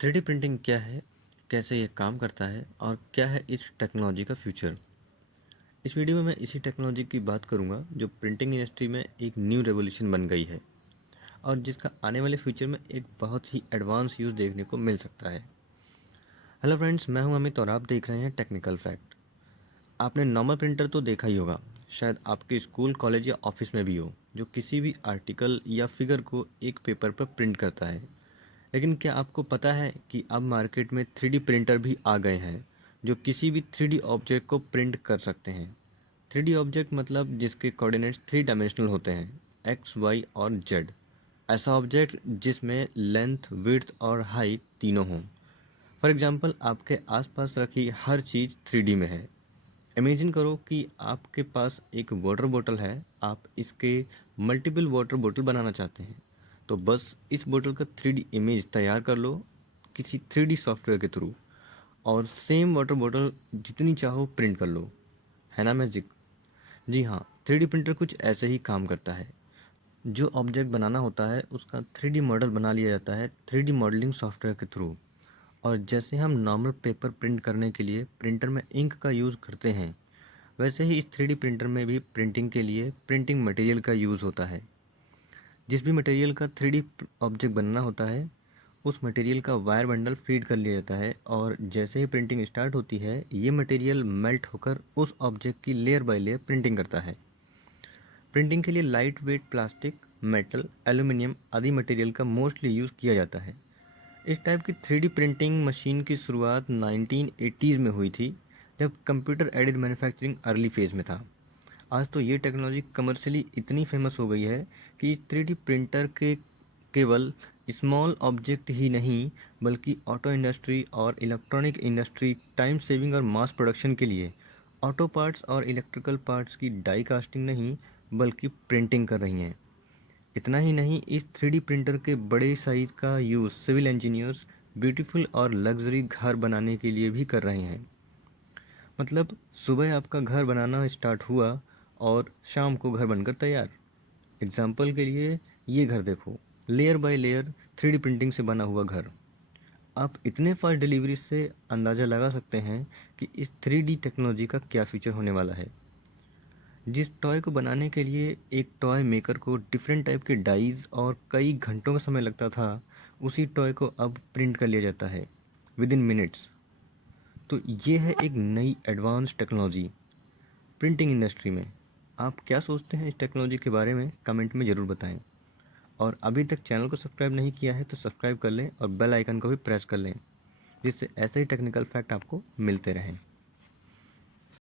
3D printing क्या है, कैसे ये काम करता है और क्या है इस टेक्नोलॉजी का फ्यूचर। इस वीडियो में मैं इसी टेक्नोलॉजी की बात करूंगा जो प्रिंटिंग इंडस्ट्री में एक न्यू रेवोल्यूशन बन गई है और जिसका आने वाले फ्यूचर में एक बहुत ही एडवांस यूज़ देखने को मिल सकता है। हेलो फ्रेंड्स, मैं हूं अमित और आप देख रहे हैं टेक्निकल फैक्ट। आपने नॉर्मल प्रिंटर तो देखा ही होगा, शायद आपके स्कूल, कॉलेज या ऑफिस में भी हो, जो किसी भी आर्टिकल या फिगर को एक पेपर पर प्रिंट करता है। लेकिन क्या आपको पता है कि अब मार्केट में 3D प्रिंटर भी आ गए हैं जो किसी भी 3D ऑब्जेक्ट को प्रिंट कर सकते हैं। 3D ऑब्जेक्ट मतलब जिसके कोऑर्डिनेट्स 3 डायमेंशनल होते हैं, एक्स, वाई और जेड। ऐसा ऑब्जेक्ट जिसमें लेंथ, विड्थ और हाइट तीनों हों। फॉर एग्जांपल, आपके आसपास रखी हर चीज़ 3D में है। इमेजिन करो कि आपके पास एक वाटर बोतल है, आप इसके मल्टीपल वाटर बोतल बनाना चाहते हैं। तो बस इस बोतल का 3D इमेज तैयार कर लो किसी 3D सॉफ्टवेयर के थ्रू और सेम वाटर बोतल जितनी चाहो प्रिंट कर लो। है ना मैजिक? जी हाँ, 3D प्रिंटर कुछ ऐसे ही काम करता है। जो ऑब्जेक्ट बनाना होता है उसका 3D मॉडल बना लिया जाता है 3D मॉडलिंग सॉफ्टवेयर के थ्रू। और जैसे हम नॉर्मल पेपर प्रिंट करने के लिए प्रिंटर में इंक का यूज़ करते हैं, वैसे ही इस 3D प्रिंटर में भी प्रिंटिंग के लिए प्रिंटिंग मटेरियल का यूज़ होता है। जिस भी मटेरियल का 3D ऑब्जेक्ट बनना होता है, उस मटेरियल का वायर बंडल फीड कर लिया जाता है और जैसे ही प्रिंटिंग स्टार्ट होती है, ये मटेरियल मेल्ट होकर उस ऑब्जेक्ट की लेयर बाय लेयर प्रिंटिंग करता है। प्रिंटिंग के लिए light weight plastic, metal, aluminium आदि मटेरियल का मोस्टली यूज़ किया जाता है। इस टाइप की 3D प्रिंटिंग मशीन की शुरुआत 1980s में हुई थी, जब computer aided manufacturing early phase में था। आज तो ये टेक्नोलॉजी कमर्शियली इतनी फेमस हो गई है कि 3D प्रिंटर के केवल स्मॉल ऑब्जेक्ट ही नहीं, बल्कि ऑटो इंडस्ट्री और इलेक्ट्रॉनिक इंडस्ट्री टाइम सेविंग और मास प्रोडक्शन के लिए ऑटो पार्ट्स और इलेक्ट्रिकल पार्ट्स की डाई कास्टिंग नहीं, बल्कि प्रिंटिंग कर रही हैं। इतना ही नहीं, इस 3D प्रिंटर के बड़े साइज का यूज़ सिविल इंजीनियर्स ब्यूटीफुल और लग्जरी घर बनाने के लिए भी कर रहे हैं। मतलब सुबह आपका घर बनाना स्टार्ट हुआ और शाम को घर बनकर तैयार। एग्जाम्पल के लिए ये घर देखो, layer by layer 3D printing से बना हुआ घर। आप इतने फास्ट डिलीवरी से अंदाज़ा लगा सकते हैं कि इस 3D टेक्नोलॉजी का क्या फ्यूचर होने वाला है। जिस टॉय को बनाने के लिए एक टॉय मेकर को डिफरेंट टाइप के डाइज और कई घंटों का समय लगता था, उसी टॉय को अब प्रिंट कर लिया जाता है विद इन मिनट्स। तो ये है एक नई एडवांस टेक्नोलॉजी प्रिंटिंग इंडस्ट्री में। आप क्या सोचते हैं इस टेक्नोलॉजी के बारे में, कमेंट में ज़रूर बताएं। और अभी तक चैनल को सब्सक्राइब नहीं किया है तो सब्सक्राइब कर लें और बेल आइकन को भी प्रेस कर लें, जिससे ऐसे ही टेक्निकल फैक्ट आपको मिलते रहें।